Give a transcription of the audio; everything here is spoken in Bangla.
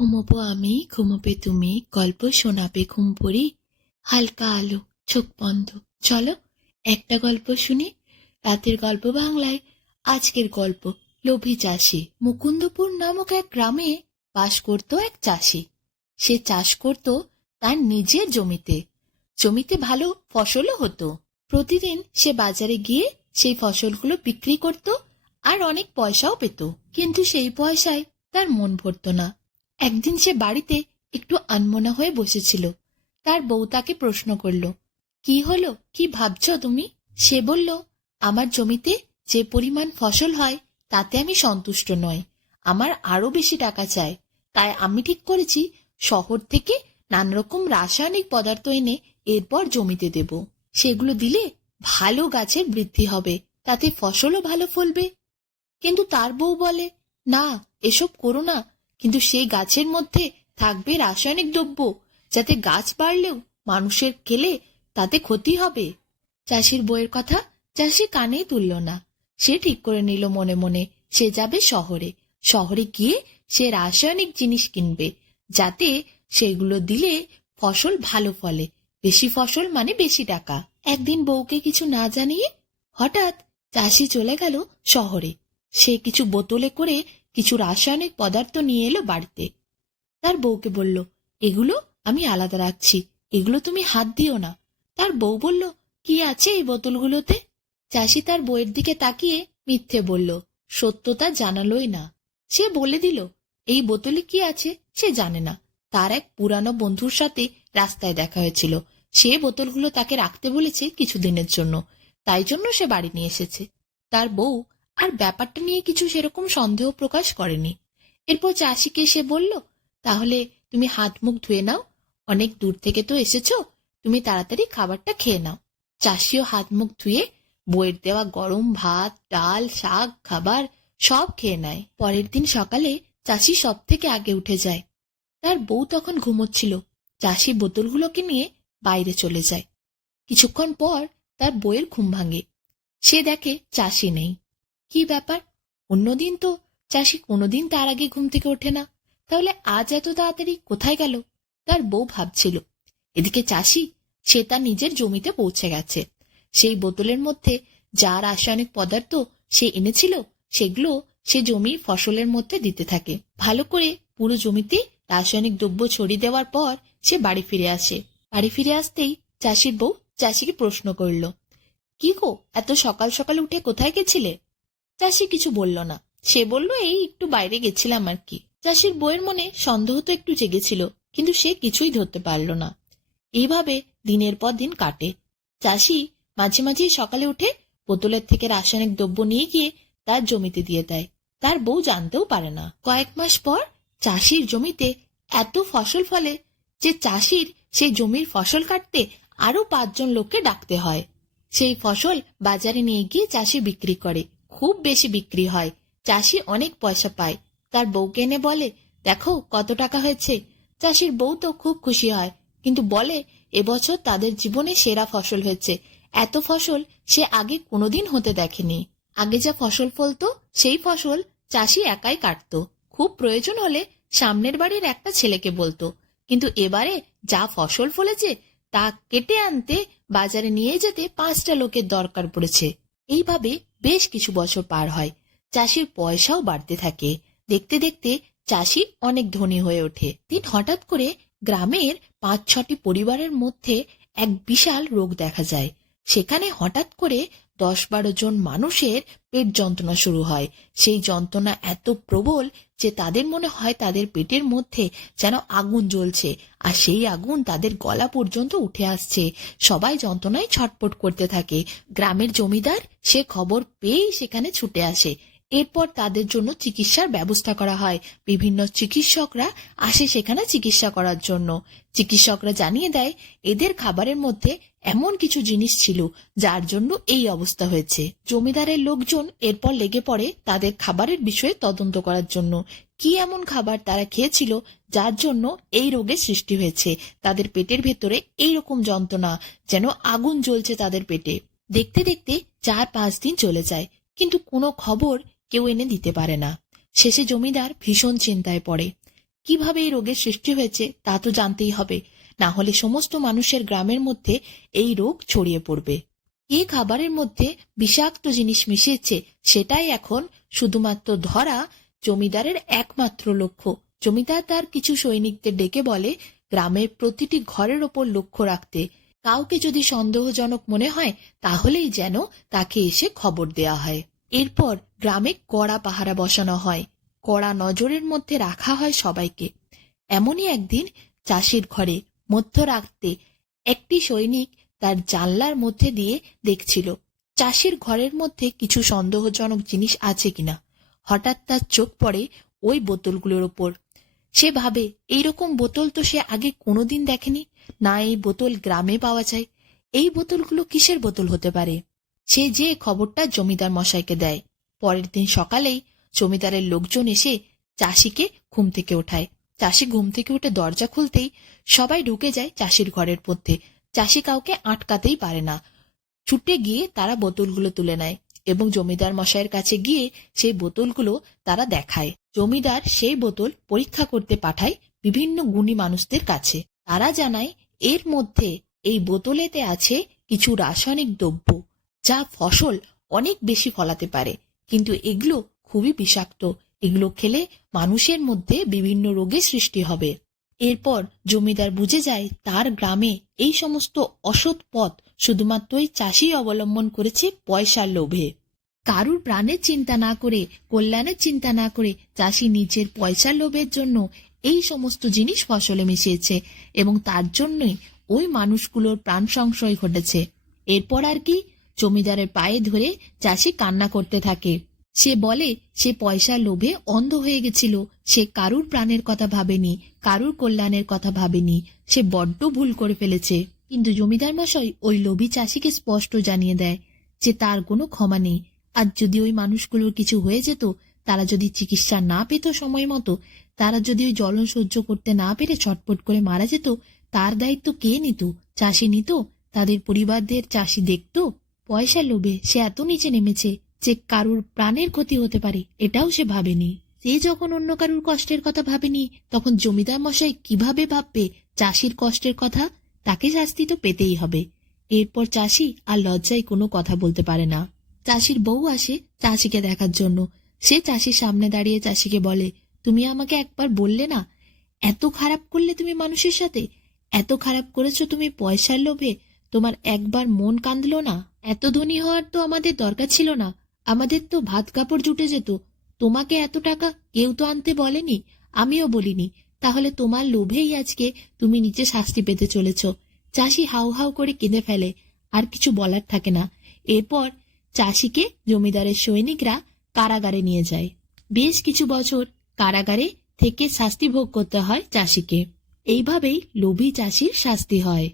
ঘুমোবো আমি, ঘুমোবে তুমি, গল্প শোনাবে ঘুম পড়ি। হালকা আলো, চোখ বন্ধ, চলো একটা গল্প শুনি। রাতের গল্প বাংলায়। আজকের গল্প লোভী চাষি। মুকুন্দপুর নামক এক গ্রামে বাস করত এক চাষি। সে চাষ করত তার নিজের জমিতে। জমিতে ভালো ফসলও হতো। প্রতিদিন সে বাজারে গিয়ে সেই ফসলগুলো বিক্রি করত আর অনেক পয়সাও পেত। কিন্তু সেই পয়সায় তার মন ভরত না। একদিন সে বাড়িতে একটু আনমনা হয়ে বসেছিল। তার বউ তাকে প্রশ্ন করল, কি হলো, কি ভাবছো তুমি? সে বলল, আমার জমিতে যে পরিমাণ ফসল হয় তাতে আমি সন্তুষ্ট নই। আমার আরো বেশি টাকা চাই। তাই আমি ঠিক করেছি শহর থেকে নানা রকম রাসায়নিক পদার্থ এনে এরপর জমিতে দেব। সেগুলো দিলে ভালো গাছের বৃদ্ধি হবে, তাতে ফসলও ভালো ফলবে। কিন্তু তার বউ বলে, না, এসব করো না। কিন্তু সেই গাছের মধ্যে থাকবে রাসায়নিক দ্রব্য, যাতে গাছ বাড়লেও মানুষের খেলে তাতে ক্ষতি হবে। চাষির বউয়ের কথা চাষি কানেই তুলল না। সে ঠিক করে নিল মনে মনে সে যাবে শহরে। শহরে গিয়ে সে রাসায়নিক জিনিস কিনবে, যাতে সেগুলো দিলে ফসল ভালো ফলে। বেশি ফসল মানে বেশি টাকা। একদিন বউকে কিছু না জানিয়ে হঠাৎ চাষি চলে গেল শহরে। সে কিছু বোতলে করে কিছু রাসায়নিক পদার্থ নিয়ে এলো বাড়িতে। তার বউকে বলল, এগুলো আমি আলাদা রাখছি, এগুলো তুমি হাত দিও না। তার বউ বলল, কি আছে এই বোতলগুলোতে? চাষি তার বউয়ের দিকে তাকিয়ে মিথ্যে বলল, সত্যতা জানালোই না। সে বলে দিল, এই বোতলে কি আছে সে জানে না। তার এক পুরানো বন্ধুর সাথে রাস্তায় দেখা হয়েছিল। সে বোতলগুলো তাকে রাখতে বলেছে কিছুদিনের জন্য, তাই জন্য সে বাড়ি নিয়ে এসেছে। তার বউ আর ব্যাপারটা নিয়ে কিছু সেরকম সন্দেহ প্রকাশ করেনি। এরপর চাষিকে সে বলল, তাহলে তুমি হাত মুখ ধুয়ে নাও, অনেক দূর থেকে তো এসেছো, তুমি তাড়াতাড়ি খাবারটা খেয়ে নাও। চাষিও হাত মুখ ধুয়ে বউয়ের দেওয়া গরম ভাত, ডাল, শাক খাবার সব খেয়ে নেয়। পরের দিন সকালে চাষি সব থেকে আগে উঠে যায়। তার বউ তখন ঘুমোচ্ছিল। চাষি বোতলগুলোকে নিয়ে বাইরে চলে যায়। কিছুক্ষণ পর তার বউয়ের ঘুম ভাঙে। সে দেখে চাষি নেই। কি ব্যাপার? অন্যদিন তো চাষি কোনোদিন তার আগে ঘুম থেকে ওঠে না, তাহলে আজ এত তাড়াতাড়ি কোথায় গেল? তার বউ ভাবছিল। এদিকে চাষি সে তার নিজের জমিতে পৌঁছে গেছে। সেই বোতলের মধ্যে যা রাসায়নিক পদার্থ সে এনেছিল সেগুলো সে জমির ফসলের মধ্যে দিতে থাকে। ভালো করে পুরো জমিতে রাসায়নিক দ্রব্য ছড়িয়ে দেওয়ার পর সে বাড়ি ফিরে আসে। বাড়ি ফিরে আসতেই চাষির বউ চাষিকে প্রশ্ন করল, কি গো, এত সকাল সকাল উঠে কোথায় গেছিলে? চাষি কিছু বলল না। সে বলল, এই একটু বাইরে গেছিলাম আর কি। চাষির বউয়ের মনে সন্দেহ তো একটু জেগেছিল, কিন্তু সে কিছুই ধরতে পারল না। এইভাবে দিনের পর দিন কাটে। চাষি মাঝে মাঝে সকালে উঠে বোতলের থেকে রাসায়নিক দ্রব্য নিয়ে গিয়ে তার জমিতে দিয়ে দেয়। তার বউ জানতেও পারে না। কয়েক মাস পর চাষির জমিতে এত ফসল ফলে যে চাষির সেই জমির ফসল কাটতে আরো 5 জন লোককে ডাকতে হয়। সেই ফসল বাজারে নিয়ে গিয়ে চাষি বিক্রি করে। খুব বেশি বিক্রি হয়। চাষি অনেক পয়সা পায়। তার বউকে এনে বলে, দেখো কত টাকা হয়েছে। চাষির বউ তো খুব খুশি হয়, কিন্তু বলে এবছর তাদের জীবনে সেরা ফসল হয়েছে। এত ফসল সে আগে কোনোদিন হতে দেখেনি। আগে যা ফসল ফলতো সেই ফসল চাষি একাই কাটতো। খুব প্রয়োজন হলে সামনের বাড়ির একটা ছেলেকে বলতো, কিন্তু এবারে যা ফসল ফলেছে তা কেটে আনতে বাজারে নিয়ে যেতে 5টা লোকের দরকার পড়েছে। এইভাবে বেশ কিছু বছর পার হয়। চাষির পয়সাও বাড়তে থাকে। দেখতে দেখতে চাষি অনেক ধনী হয়ে ওঠে। দিন হঠাৎ করে গ্রামের 5-6টি পরিবারের মধ্যে এক বিশাল রোগ দেখা যায়। সেখানে হঠাৎ করে 10-12 জন মানুষের পেট যন্ত্রণা শুরু হয়। সেই যন্ত্রণা এত প্রবল যে তাদের মনে হয় তাদের পেটের মধ্যে যেন আগুন জ্বলছে, আর সেই আগুন তাদের গলা পর্যন্ত উঠে আসছে। সবাই যন্ত্রণায় ছটপট করতে থাকে। গ্রামের জমিদার সে খবর পেয়েই সেখানে ছুটে আসে। এরপর তাদের জন্য চিকিৎসার ব্যবস্থা করা হয়। বিভিন্ন চিকিৎসকরা আসে সেখানে চিকিৎসা করার জন্য। চিকিৎসকরা জানিয়ে দেয় এদের খাবারের মধ্যে এমন কিছু জিনিস ছিল যার জন্য এই অবস্থা হয়েছে। জমিদারের লোকজন এরপর লেগে পড়ে তাদের খাবারের বিষয়ে তদন্ত করার জন্য। কি এমন খাবার তারা খেয়েছিল যার জন্য এই রোগের সৃষ্টি হয়েছে। তাদের পেটের ভেতরে এইরকম যন্ত্রণা, যেন আগুন জ্বলছে তাদের পেটে। দেখতে দেখতে 4-5 দিন চলে যায়, কিন্তু কোনো খবর কেউ এনে দিতে পারে না। শেষে জমিদার ভীষণ চিন্তায় পড়ে। কিভাবে এই রোগের সৃষ্টি হয়েছে তা তো জানতেই হবে, না হলে সমস্ত মানুষের গ্রামের মধ্যে এই রোগ ছড়িয়ে পড়বে। কে খাবারের মধ্যে বিষাক্ত জিনিস মিশিয়েছে সেটাই এখন শুধুমাত্র ধরা জমিদারের একমাত্র লক্ষ্য। জমিদার তার কিছু সৈনিকদের ডেকে বলে গ্রামের প্রতিটি ঘরের ওপর লক্ষ্য রাখতে, কাউকে যদি সন্দেহজনক মনে হয় তাহলেই যেন তাকে এসে খবর দেয়া হয়। এরপর গ্রামে কড়া পাহারা বসানো হয়, কড়া নজরের মধ্যে রাখা হয় সবাইকে। এমনই একদিন চাষির ঘরে মধ্যরাতে একটি সৈনিক তার জানলার মধ্যে দিয়ে দেখছিল চাষির ঘরের মধ্যে কিছু সন্দেহজনক জিনিস আছে কিনা। হঠাৎ তার চোখ পড়ে ওই বোতলগুলোর ওপর। সে ভাবে এইরকম বোতল তো সে আগে কোনোদিন দেখেনি, না এই বোতল গ্রামে পাওয়া যায়। এই বোতলগুলো কিসের বোতল হতে পারে? সে যে খবরটা জমিদার মশাইকে দেয়। পরের দিন সকালেই জমিদারের লোকজন এসে চাষিকে ঘুম থেকে ওঠায়। চাষি ঘুম থেকে উঠে দরজা খুলতেই সবাই ঢুকে যায় চাষির ঘরের মধ্যে। চাষি কাউকে আটকাতেই পারে না। ছুটে গিয়ে তারা বোতলগুলো তুলে নেয় এবং জমিদার মশাইয়ের কাছে গিয়ে সেই বোতলগুলো তারা দেখায়। জমিদার সেই বোতল পরীক্ষা করতে পাঠায় বিভিন্ন গুণী মানুষদের কাছে। তারা জানায় এর মধ্যে এই বোতলেতে আছে কিছু রাসায়নিক দ্রব্য, যা ফসল অনেক বেশি ফলাতে পারে, কিন্তু এগুলো খুবই বিষাক্ত। এগুলো খেলে মানুষের মধ্যে বিভিন্ন রোগের সৃষ্টি হবে। এরপর জমিদার বুঝে যায় তার গ্রামে এই সমস্ত অসৎ পথ শুধুমাত্র এই চাষী অবলম্বন করেছে পয়সার লোভে। কারুর প্রাণের চিন্তা না করে, কল্যাণের চিন্তা না করে চাষী নিজের পয়সার লোভের জন্য এই সমস্ত জিনিস ফসলে মিশিয়েছে এবং তার জন্যই ওই মানুষগুলোর প্রাণ সংশয় ঘটেছে। এরপর আর কি, জমিদারের পায়ে ধরে চাষী কান্না করতে থাকে। সে বলে সে পয়সার লোভে অন্ধ হয়ে গেছিল, সে কারুর প্রাণের কথা ভাবেনি, কারুর কল্যাণের কথা ভাবেনি, সে বড্ড ভুল করে ফেলেছে। কিন্তু জমিদার মশাই ওই লোভী চাষীকে স্পষ্ট জানিয়ে দেয় যে তার কোনো ক্ষমা নেই। আর যদি ওই মানুষগুলোর কিছু হয়ে যেত, তারা যদি চিকিৎসা না পেত সময় মতো, তারা যদি ওই জ্বলন সহ্য করতে না পেরে ছটফট করে মারা যেত, তার দায়িত্ব কে নিত? চাষি নিত? তাদের পরিবারদের চাষি দেখত? পয়সার লোভে সে এত নিচে নেমেছে যে কারুর প্রাণের ক্ষতি হতে পারে এটাও সে ভাবেনি। সে যখন অন্য কারুর কষ্টের কথা ভাবেনি, তখন জমিদার মশাই কিভাবে ভাববে চাষির কষ্টের কথা? তাকে শাস্তি তো পেতেই হবে। এরপর চাষি আর লজ্জায় কোনো কথা বলতে পারে না। চাষির বউ আসে চাষিকে দেখার জন্য। সে চাষির সামনে দাঁড়িয়ে চাষিকে বলে, তুমি আমাকে একবার বললে না এত খারাপ করলে তুমি মানুষের সাথে? এত খারাপ করেছো তুমি পয়সার লোভে? তোমার একবার মন কাঁদলো না? এত ধনী হওয়ার তো আমাদের দরকার ছিল না, আমাদের তো ভাত কাপড় জুটে যেত। তোমাকে এত টাকা কেউ তো আনতে বলেনি, আমিও বলিনি, তাহলে তোমার লোভেই আজকে তুমি নিচে শাস্তি পেতে চলেছ। চাষি হাউ হাউ করে কেঁদে ফেলে, আর কিছু বলার থাকে না। এরপর চাষিকে জমিদারের সৈনিকরা কারাগারে নিয়ে যায়। বেশ কিছু বছর কারাগারে থেকে শাস্তি ভোগ করতে হয় চাষিকে। এইভাবেই লোভী চাষির শাস্তি হয়।